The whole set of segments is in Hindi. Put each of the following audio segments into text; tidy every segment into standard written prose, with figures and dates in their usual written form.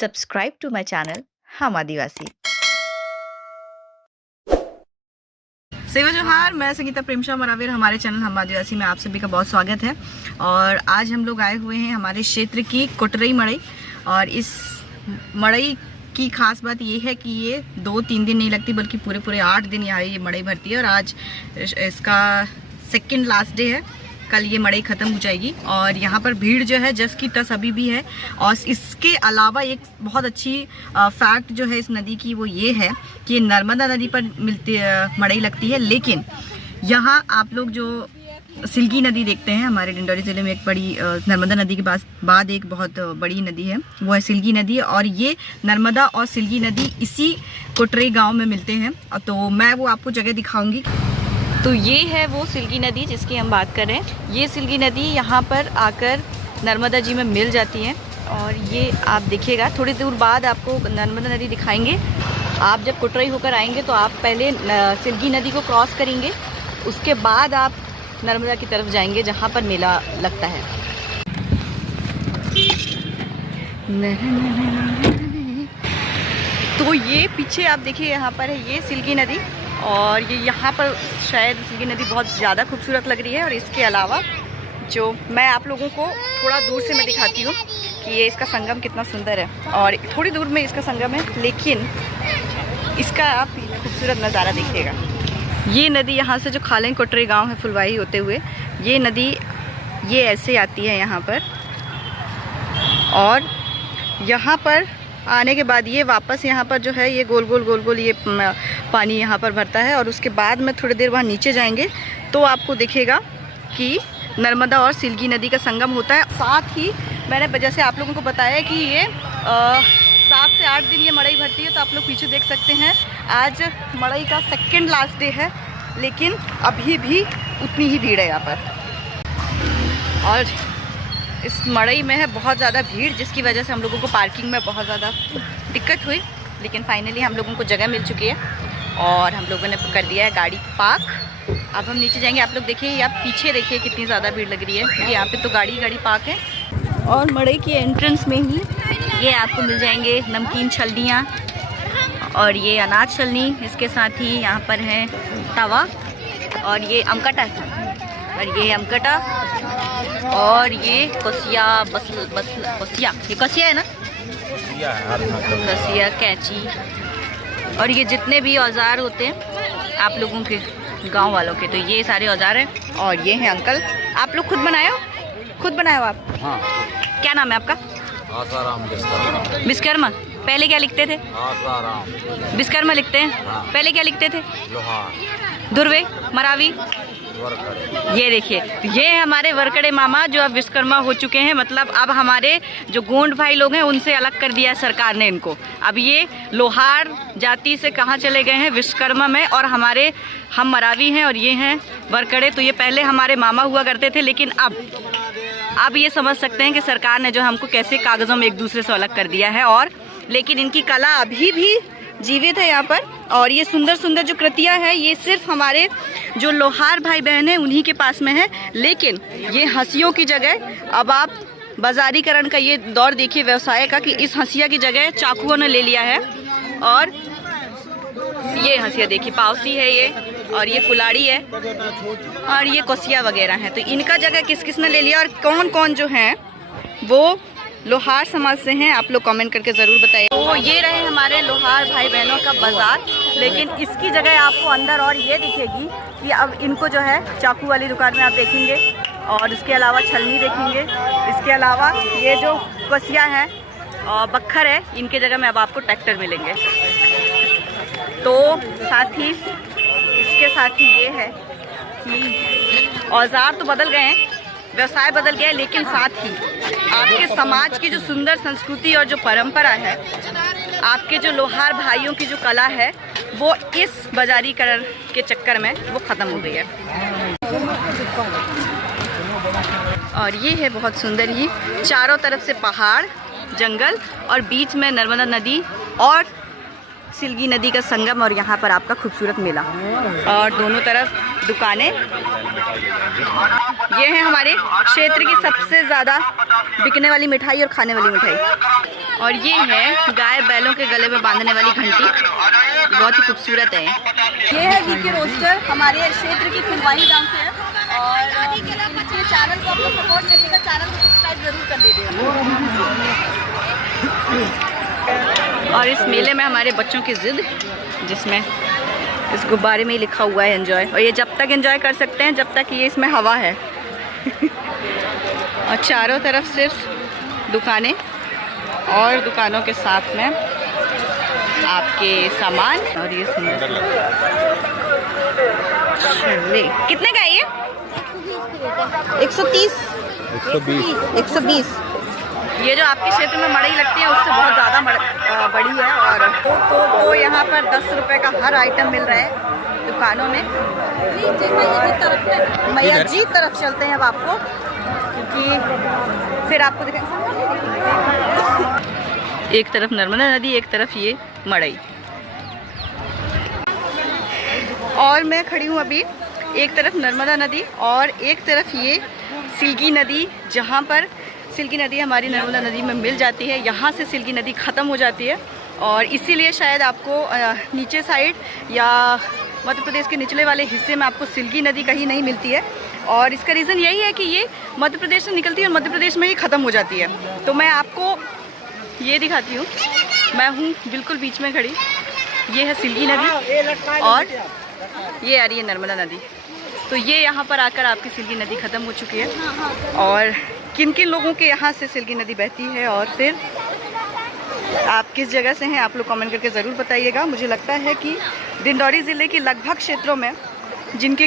Subscribe to my channel हम आदिवासी। सेवा जोहार, मैं संगीता प्रेमशा मरावीर। हमारे चैनल हम आदिवासी में आप सभी का बहुत स्वागत है। और आज हम लोग आए हुए हैं हमारे क्षेत्र की कोटरई मड़ई। और इस मड़ई की खास बात ये है कि ये 2-3 दिन नहीं लगती बल्कि पूरे 8 दिन यहाँ ये मड़ई भरती है। और आज इसका सेकंड लास्ट डे है। कल ये मड़ई ख़त्म हो जाएगी और यहाँ पर भीड़ जो है जस की तस अभी भी है। और इसके अलावा एक बहुत अच्छी फैक्ट जो है इस नदी की वो ये है कि नर्मदा नदी पर मड़ई लगती है। लेकिन यहाँ आप लोग जो सिल्गी नदी देखते हैं, हमारे डिंडौरी ज़िले में एक बड़ी नर्मदा नदी के बाद एक बहुत बड़ी नदी है, वो है सिल्गी नदी। और ये नर्मदा और सिल्गी नदी इसी कोटरई गाँव में मिलते हैं। तो मैं वो आपको जगह दिखाऊँगी। तो ये है वो सिल्गी नदी जिसकी हम बात कर रहे हैं। ये सिल्गी नदी यहाँ पर आकर नर्मदा जी में मिल जाती है। और ये आप देखिएगा, थोड़ी दूर बाद आपको नर्मदा नदी दिखाएंगे। आप जब कोटरई होकर आएंगे तो आप पहले सिल्गी नदी को क्रॉस करेंगे, उसके बाद आप नर्मदा की तरफ जाएंगे जहाँ पर मेला लगता है। तो ये पीछे आप देखिए, यहाँ पर है ये सिल्गी नदी। और ये यहाँ पर शायद सिल्गी नदी बहुत ज़्यादा खूबसूरत लग रही है। और इसके अलावा जो मैं आप लोगों को थोड़ा दूर से मैं दिखाती हूँ कि ये इसका संगम कितना सुंदर है। और थोड़ी दूर में इसका संगम है, लेकिन इसका आप खूबसूरत नज़ारा देखिएगा। ये नदी यहाँ से जो खालें कोटरई गांव है फुलवाही होते हुए, ये नदी ये ऐसे आती है यहाँ पर। और यहाँ पर आने के बाद ये वापस यहाँ पर जो है ये गोल गोल ये पानी यहाँ पर भरता है। और उसके बाद में थोड़ी देर वहाँ नीचे जाएंगे तो आपको दिखेगा कि नर्मदा और सिल्गी नदी का संगम होता है। साथ ही मैंने जैसे आप लोगों को बताया कि ये 7 से 8 दिन ये मड़ई भरती है। तो आप लोग पीछे देख सकते हैं, आज मड़ई का सेकंड लास्ट डे है, लेकिन अभी भी उतनी ही भीड़ है यहाँ पर। और इस मड़ई में है बहुत ज़्यादा भीड़, जिसकी वजह से हम लोगों को पार्किंग में बहुत ज़्यादा दिक्कत हुई। लेकिन फाइनली हम लोगों को जगह मिल चुकी है और हम लोगों ने कर दिया है गाड़ी पार्क। अब हम नीचे जाएंगे। आप लोग देखिए, या पीछे देखिए कितनी ज़्यादा भीड़ लग रही है, क्योंकि यहाँ पे तो गाड़ी पार्क है। और मड़ई की एंट्रेंस में ही ये आपको मिल जाएंगे नमकीन छलनियाँ और ये अनाज छलनी। इसके साथ ही यहाँ पर है तवा और ये अमकटा और ये अमकटा और ये कसिया कसिया, ये कसिया है ना, कसिया, कैंची और ये जितने भी औजार होते हैं आप लोगों के गांव वालों के, तो ये सारे औजार हैं। और ये हैं अंकल। आप लोग खुद बनाए हो आप? हाँ। क्या नाम है आपका? आसाराम विश्वकर्मा। पहले क्या लिखते थे? आसाराम। विश्वकर्मा लिखते हैं। हाँ। पहले क्या लिखते थे? लोहार। धुर्वे, मरावी। वरकड़े। ये देखिए, ये हमारे वरकड़े मामा जो अब विश्वकर्मा हो चुके हैं। मतलब अब हमारे जो गोंड भाई लोग हैं उनसे अलग कर दिया है सरकार ने इनको। अब ये लोहार जाति से कहाँ चले गए हैं? विश्वकर्मा में। और हम मरावी हैं और ये हैं वरकड़े। तो ये पहले हमारे मामा हुआ करते थे, लेकिन अब ये समझ सकते हैं कि सरकार ने जो हमको कैसे कागज़ों में एक दूसरे से अलग कर दिया है। और लेकिन इनकी कला अभी भी जीवित है यहाँ पर। और ये सुंदर सुंदर जो कृतियाँ हैं ये सिर्फ हमारे जो लोहार भाई बहन हैं उन्हीं के पास में है। लेकिन ये हंसियों की जगह अब आप बाजारीकरण का ये दौर देखिए व्यवसाय का, कि इस हंसिया की जगह चाकुओं ने ले लिया है। और ये हंसिया देखिए, पावसी है ये, और ये कुलाड़ी है और ये कोसिया वगैरह हैं। तो इनका जगह किस किस ने ले लिया और कौन कौन जो हैं वो लोहार समाज से हैं, आप लोग कमेंट करके ज़रूर बताइए। तो ये रहे हमारे लोहार भाई बहनों का बाज़ार। लेकिन इसकी जगह आपको अंदर और ये दिखेगी कि अब इनको जो है चाकू वाली दुकान में आप देखेंगे और इसके अलावा छलनी देखेंगे। इसके अलावा ये जो कसिया है और बख्खर है, इनके जगह में अब आपको ट्रैक्टर मिलेंगे। तो इसके साथ ही ये है कि औजार तो बदल गए हैं, व्यवसाय बदल गया है, लेकिन साथ ही आपके समाज की जो सुंदर संस्कृति और जो परंपरा है, आपके जो लोहार भाइयों की जो कला है, वो इस बाजारीकरण के चक्कर में वो ख़त्म हो गई है। और ये है बहुत सुंदर ही, चारों तरफ से पहाड़, जंगल और बीच में नर्मदा नदी और सिल्गी नदी का संगम और यहाँ पर आपका खूबसूरत मेला और दोनों तरफ दुकानें। ये है हमारे क्षेत्र की सबसे ज़्यादा बिकने वाली मिठाई और खाने वाली मिठाई। और ये है गाय बैलों के गले में बांधने वाली घंटी, बहुत ही खूबसूरत है। ये है वीके रोस्टर, हमारे क्षेत्र की फुलवानी गांव से है और इनके चैनल को आप लोग सपोर्ट करिएगा, चैनल को सब्सक्राइब जरूर कर लीजिएगा। और इस मेले में हमारे बच्चों की ज़िद, जिसमें इस गुब्बारे में ही लिखा हुआ है एंजॉय, और ये जब तक एंजॉय कर सकते हैं जब तक ये इसमें हवा है। और चारों तरफ सिर्फ दुकानें और दुकानों के साथ में आपके सामान। और ये सुंदर कितने का है ये? 130 120। ये जो आपके क्षेत्र में मड़ई लगती है उससे बहुत ज़्यादा बड़ी है। और तो यहाँ पर 10 रुपये का हर आइटम मिल रहा है दुकानों में। मैया जी तरफ चलते हैं अब आपको, क्योंकि फिर आपको दिखाएंगे। एक तरफ नर्मदा नदी, एक तरफ ये मड़ई। और मैं खड़ी हूँ अभी, एक तरफ नर्मदा नदी और एक तरफ ये सिल्गी नदी, जहाँ पर सिल्गी नदी हमारी नर्मदा नदी में मिल जाती है। यहाँ से सिल्गी नदी ख़त्म हो जाती है और इसीलिए शायद आपको नीचे साइड या मध्य प्रदेश के निचले वाले हिस्से में आपको सिल्गी नदी कहीं नहीं मिलती है। और इसका रीज़न यही है कि ये मध्य प्रदेश से निकलती है और मध्य प्रदेश में ही ख़त्म हो जाती है। तो मैं आपको ये दिखाती हूँ, मैं हूँ बिल्कुल बीच में खड़ी। ये है सिल्गी नदी और ये आ रही है नर्मदा नदी। तो ये यहाँ पर आकर आपकी सिल्गी नदी ख़त्म हो चुकी है। और किन किन लोगों के यहाँ से सिल्गी नदी बहती है और फिर आप किस जगह से हैं, आप लोग कमेंट करके ज़रूर बताइएगा। मुझे लगता है कि डिंडौरी ज़िले के लगभग क्षेत्रों में जिनके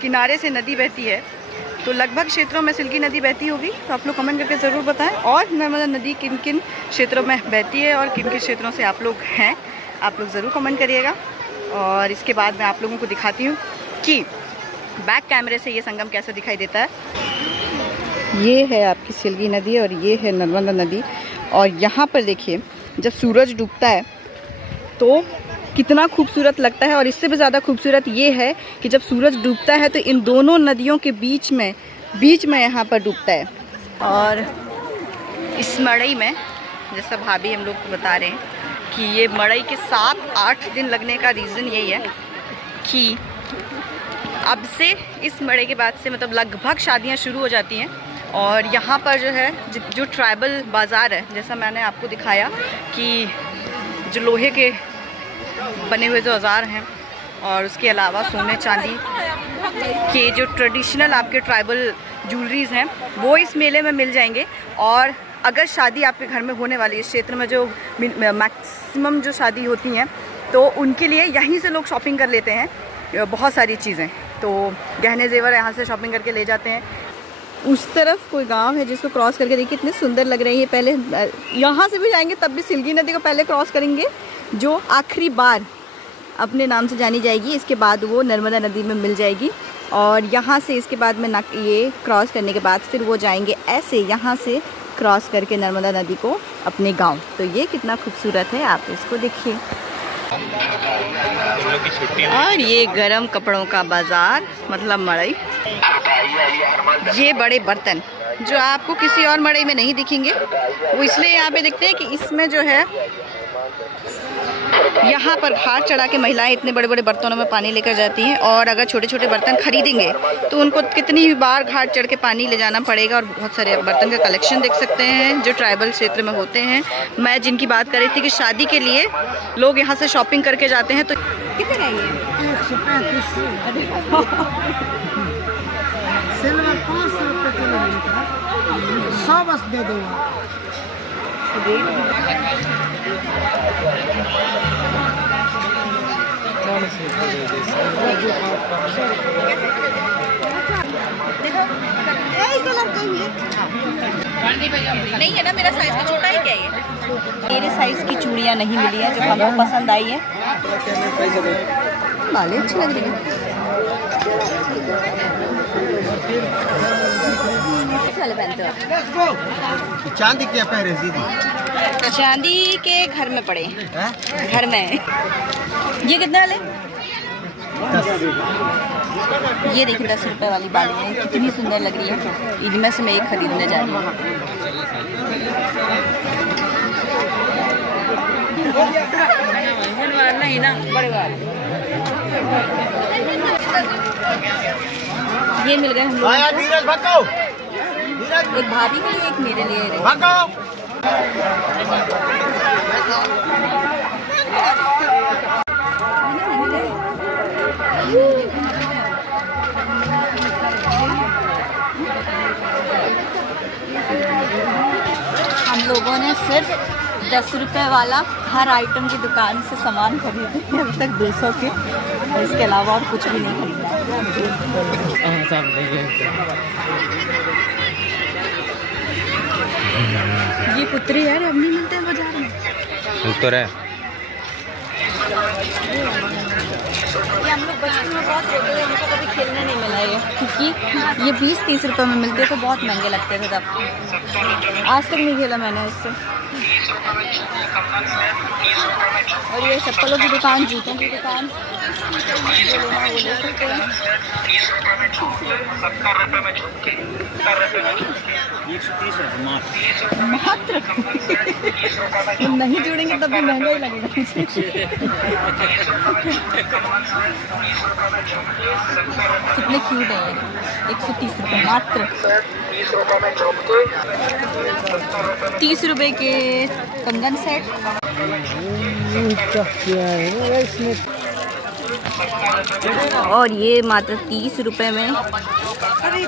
किनारे से नदी बहती है, तो लगभग क्षेत्रों में सिल्गी नदी बहती होगी। तो आप लोग कमेंट करके ज़रूर बताएं। और नर्मदा नदी किन किन क्षेत्रों में बहती है और किन किन क्षेत्रों से आप लोग हैं, आप लोग ज़रूर कमेंट करिएगा। और इसके बाद मैं आप लोगों को दिखाती हूँ कि बैक कैमरे से ये संगम कैसे दिखाई देता है। ये है आपकी सिल्गी नदी और ये है नर्मदा नदी। और यहाँ पर देखिए जब सूरज डूबता है तो कितना खूबसूरत लगता है। और इससे भी ज़्यादा खूबसूरत ये है कि जब सूरज डूबता है तो इन दोनों नदियों के बीच में यहाँ पर डूबता है। और इस मड़ई में, जैसा भाभी हम लोग को बता रहे हैं कि ये मड़ई के 7-8 दिन लगने का रीज़न यही है कि अब से इस मड़ई के बाद से मतलब लगभग शादियाँ शुरू हो जाती हैं। और यहाँ पर जो है जो ट्राइबल बाज़ार है, जैसा मैंने आपको दिखाया कि जो लोहे के बने हुए जो औजार हैं और उसके अलावा सोने चांदी के जो ट्रेडिशनल आपके ट्राइबल ज्वेलरीज़ हैं वो इस मेले में मिल जाएंगे। और अगर शादी आपके घर में होने वाली है, इस क्षेत्र में जो मैक्सिमम जो शादी होती हैं, तो उनके लिए यहीं से लोग शॉपिंग कर लेते हैं बहुत सारी चीज़ें। तो गहने जेवर यहाँ से शॉपिंग करके ले जाते हैं। उस तरफ कोई गांव है जिसको क्रॉस करके देखिए कितने सुंदर लग रहे हैं। पहले यहाँ से भी जाएंगे तब भी सिल्गी नदी को पहले क्रॉस करेंगे, जो आखिरी बार अपने नाम से जानी जाएगी। इसके बाद वो नर्मदा नदी में मिल जाएगी। और यहाँ से इसके बाद में ये क्रॉस करने के बाद फिर वो जाएंगे ऐसे यहाँ से क्रॉस करके नर्मदा नदी को अपने गांव। तो ये कितना खूबसूरत है, आप इसको देखिए। और ये गरम कपड़ों का बाज़ार मतलब मड़ई। ये बड़े बर्तन जो आपको किसी और मड़ई में नहीं दिखेंगे, वो इसलिए यहाँ पे दिखते हैं कि इसमें जो है यहाँ पर घाट चढ़ा के महिलाएं इतने बड़े बड़े बर्तनों में पानी लेकर जाती हैं। और अगर छोटे छोटे बर्तन खरीदेंगे तो उनको कितनी बार घाट चढ़ के पानी ले जाना पड़ेगा। और बहुत सारे बर्तन का कलेक्शन देख सकते हैं जो ट्राइबल क्षेत्र में होते हैं। मैं जिनकी बात कर रही थी कि शादी के लिए लोग यहाँ से शॉपिंग करके जाते हैं। तो कितने का ये? 500 रुपये किलो मिलता है, 100 बस दे दूँगा। नहीं है ना, मेरा साइज का छोटा है क्या ये? मेरे साइज की चूड़ियाँ नहीं मिली है जो हमको पसंद आई है। बालें अच्छी लग रही है। चांदी क्या पहरे दीदी? चांदी के घर में पड़े, घर में। ये कितने वाले? ये देखिए 10 रुपए वाली बाली है, कितनी सुंदर लग रही है। इनमें से मैं एक खरीदने जा रही हूँ। ये मिल गए हम लोग, एक भाभी के लिए, एक मेरे लिए। हम लोगों ने सिर्फ 10 रुपए वाला हर आइटम की दुकान से सामान खरीदे अभी तक 200 के, और इसके अलावा और कुछ भी नहीं खरीदा। ये पुत्री यार अब नहीं मिलते हैं बाजार में। उत्तर है ये हम लोग बचपन में बहुत छोटे थे, हमको कभी खेलने नहीं मिला ये, क्योंकि ये 20-30 रुपए में मिलते थे, बहुत महंगे लगते थे तब। आज तक नहीं खेला मैंने इससे। और ये चप्पलों की दुकान, जूतों की दुकान, जो लेना वो ले सकते हैं। मात्र नहीं जोड़ेंगे तब भी महंगा ही लगेगा। कितने क्यूट है ये, 130 रुपये मात्र। 30 रुपए के कंगन सेट। और ये मात्र 30 रुपए में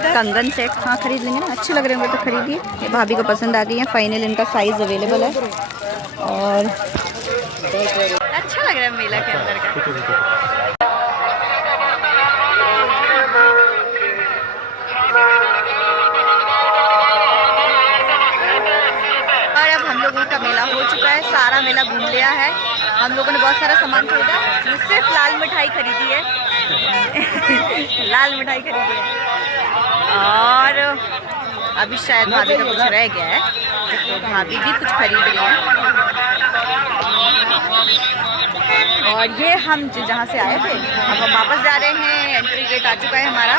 कंगन सेट। हाँ खरीद लेंगे ना, अच्छे लग रहे होंगे तो खरीदिए। ये भाभी को पसंद आ गई है। फाइनल इनका साइज अवेलेबल है और अच्छा लग रहा है मेला के अंदर का। और अब हम लोगों का मेला हो चुका है, सारा मेला घूम लिया है। हम लोगों ने बहुत सारा सामान खरीदा, सिर्फ लाल मिठाई खरीदी है। लाल मिठाई खरीदी है और अभी शायद भाभी का कुछ रह गया है, तो भाभी भी कुछ खरीद रही है। और ये हम जहाँ से आए थे अब हम वापस जा रहे हैं। एंट्री गेट आ चुका है हमारा।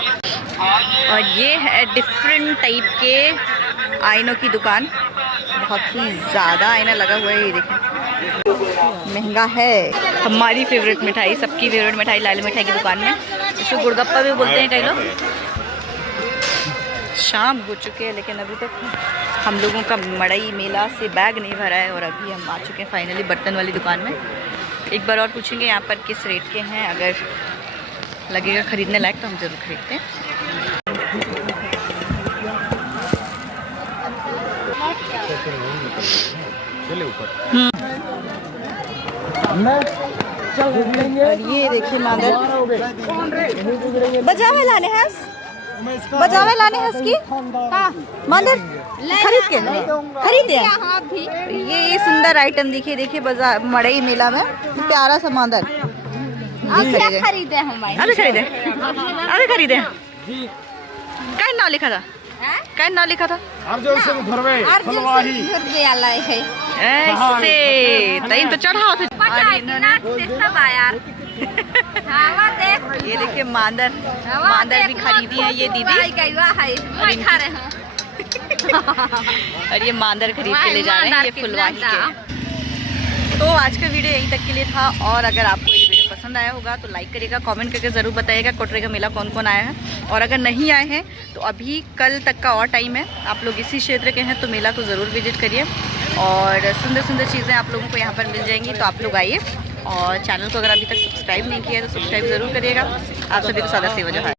और ये है डिफरेंट टाइप के आईनों की दुकान, बहुत ही ज़्यादा आईना लगा हुआ है। ये देखिए महंगा है। हमारी फेवरेट मिठाई, सबकी फेवरेट मिठाई लाल मिठाई की दुकान में, इसको गुड़गप्पा भी बोलते हैं कई लोग। शाम हो चुके हैं लेकिन अभी तक हम लोगों का मड़ई मेला से बैग नहीं भरा है। और अभी हम आ चुके हैं फाइनली बर्तन वाली दुकान में। एक बार और पूछेंगे यहाँ पर किस रेट के हैं, अगर लगेगा ख़रीदने लायक तो हम ज़रूर खरीदते हैं। और ये देखिए मांदर बजावे लाने हैं, बजावे लाने हैं इसकी। हाँ मांदर खरीदे ये सुंदर आइटम देखिए। देखिए बाजार मड़ई मेला में प्यारा सा मांदर खरीदे हम। अभी खरीदे क्या नाम लिखा था? क्या नाम लिखा था? ऐसे तो चढ़ा ये देखिए मांदर भी खरीदी है ये दीदी। और ये मांदर खरीद के ले जा रहे हैं, ये फुलवाही के। तो आज का वीडियो यहीं तक के लिए था। और अगर आपको ये वीडियो पसंद आया होगा तो लाइक करिएगा, कमेंट करके ज़रूर बताइएगा कोटरे का मेला कौन कौन आया है। और अगर नहीं आए हैं तो अभी कल तक का और टाइम है, आप लोग इसी क्षेत्र के हैं तो मेला को ज़रूर विजिट करिए। और सुंदर सुंदर चीज़ें आप लोगों को यहाँ पर मिल जाएंगी, तो आप लोग आइए। और चैनल को अगर अभी तक सब्सक्राइब नहीं किया है तो सब्सक्राइब ज़रूर करिएगा। आप सभी को सादा सी वजह है।